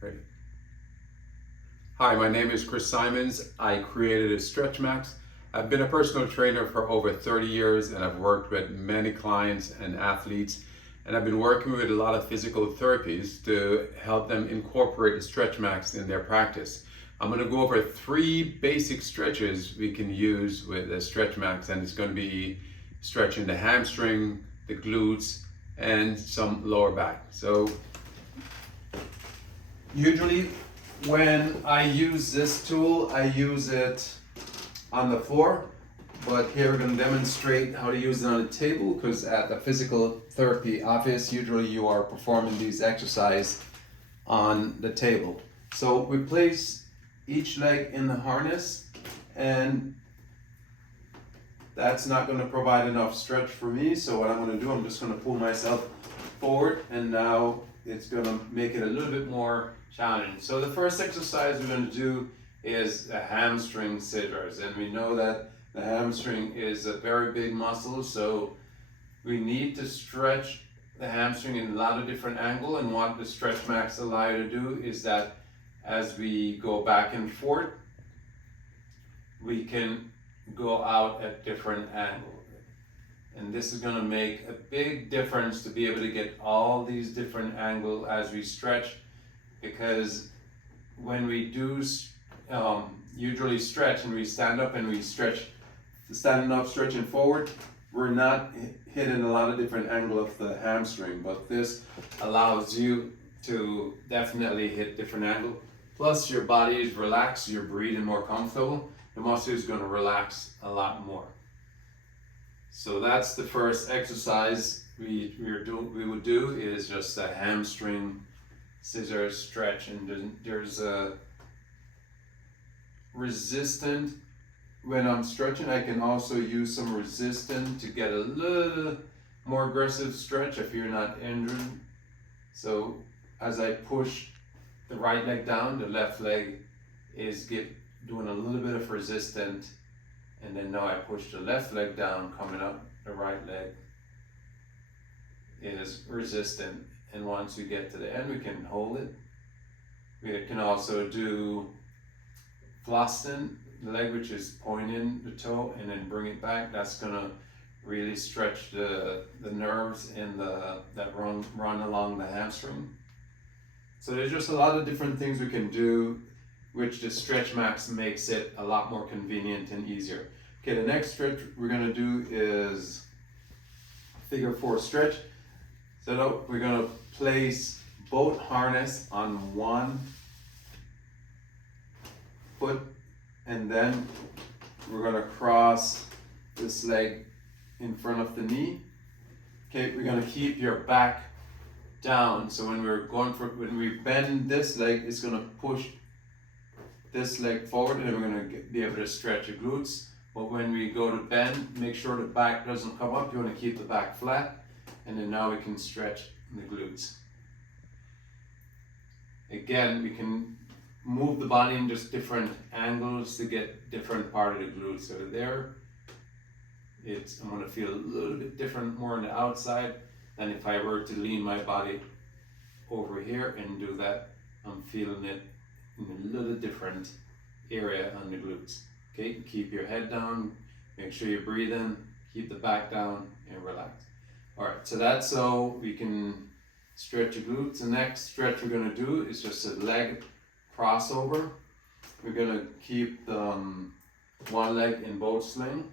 Ready? Hi, my name is Chris Simons. I created a StretchMaxx. I've been a personal trainer for over 30 years and I've worked with many clients and athletes, and I've been working with a lot of physical therapies to help them incorporate the StretchMaxx in their practice. I'm going to go over 3 basic stretches we can use with the StretchMaxx, and it's going to be stretching the hamstring, the glutes, and some lower back. So usually when I use this tool, I use it on the floor, but here we're going to demonstrate how to use it on a table, because at the physical therapy office, usually you are performing these exercises on the table. So we place each leg in the harness, and that's not going to provide enough stretch for me. So what I'm going to do, I'm just going to pull myself forward, and now it's going to make it a little bit more challenging. So the first exercise we're going to do is the hamstring scissors, and we know that the hamstring is a very big muscle, so we need to stretch the hamstring in a lot of different angles. And what the StretchMaxx allow you to do is that as we go back and forth, we can go out at different angles. And this is going to make a big difference to be able to get all these different angles as we stretch, because when we do usually stretch and we stand up and we stretch, standing up, stretching forward, we're not hitting a lot of different angles of the hamstring, but this allows you to definitely hit different angles. Plus your body is relaxed, you're breathing more comfortable, the muscle is going to relax a lot more. So that's the first exercise we would do, is just a hamstring scissors stretch. And there's a resistant. When I'm stretching, I can also use some resistance to get a little more aggressive stretch if you're not injured. So as I push the right leg down, the left leg is doing a little bit of resistance, and then now I push the left leg down, coming up, the right leg is resistant. And once we get to the end, we can hold it. We can also do flossing the leg, which is pointing the toe and then bring it back. That's gonna really stretch the nerves and that run along the hamstring. So there's just a lot of different things we can do, which the StretchMaxx makes it a lot more convenient and easier. Okay, the next stretch we're gonna do is figure 4 stretch. So we're gonna place both harness on one foot, and then we're gonna cross this leg in front of the knee. Okay, we're gonna keep your back down. So when we bend this leg, it's gonna push this leg forward, and then we're gonna be able to stretch your glutes. But when we go to bend, make sure the back doesn't come up. You wanna keep the back flat, and then now we can stretch the glutes. Again, we can move the body in just different angles to get different part of the glutes. So there, I'm gonna feel a little bit different more on the outside than if I were to lean my body over here and do that. I'm feeling it in a little different area on the glutes. Okay, keep your head down, make sure you're breathing, keep the back down, and relax. All right, so that's so we can stretch your glutes. The next stretch we're gonna do is just a leg crossover. We're gonna keep the one leg in boat sling.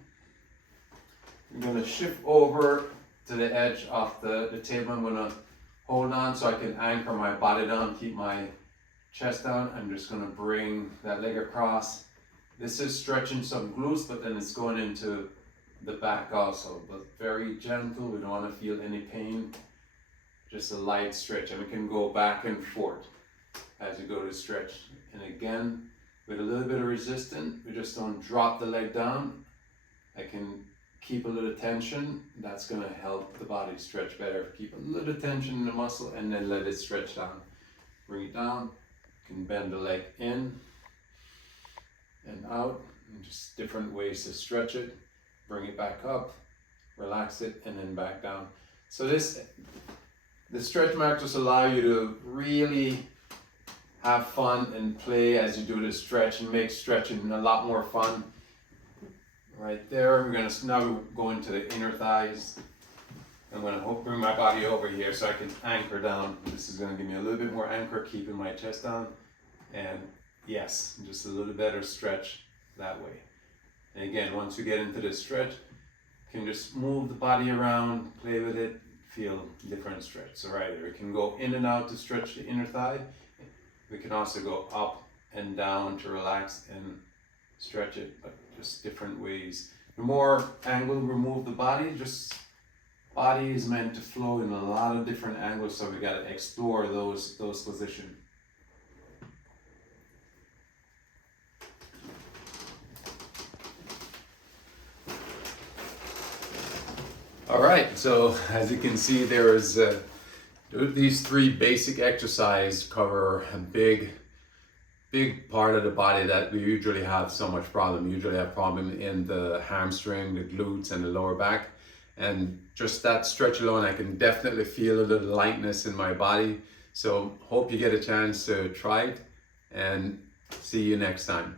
We're gonna shift over to the edge of the table. I'm gonna hold on so I can anchor my body down, keep my chest down. I'm just gonna bring that leg across. This is stretching some glutes, but then it's going into the back also, but very gentle. We don't want to feel any pain, just a light stretch, and we can go back and forth as you go to stretch. And again, with a little bit of resistance, we just don't drop the leg down. I can keep a little tension. That's going to help the body stretch better. Keep a little tension in the muscle and then let it stretch down. Bring it down. You can bend the leg in and out, and just different ways to stretch it. Bring it back up, relax it, and then back down. So the StretchMaxx just allow you to really have fun and play as you do the stretch and make stretching a lot more fun. Right there, we're gonna now go into the inner thighs. I'm gonna bring my body over here so I can anchor down. This is gonna give me a little bit more anchor, keeping my chest down. And yes, just a little better stretch that way. And again, once you get into the stretch, you can just move the body around, play with it, feel different stretch. So right here, we can go in and out to stretch the inner thigh. We can also go up and down to relax and stretch it, but just different ways. The more angle we move the body, just body is meant to flow in a lot of different angles, so we gotta explore those positions. All right, so as you can see, there is these 3 basic exercises cover a big part of the body that we usually have so much problem. We usually have problem in the hamstring, the glutes, and the lower back. And just that stretch alone, I can definitely feel a little lightness in my body. So hope you get a chance to try it, and see you next time.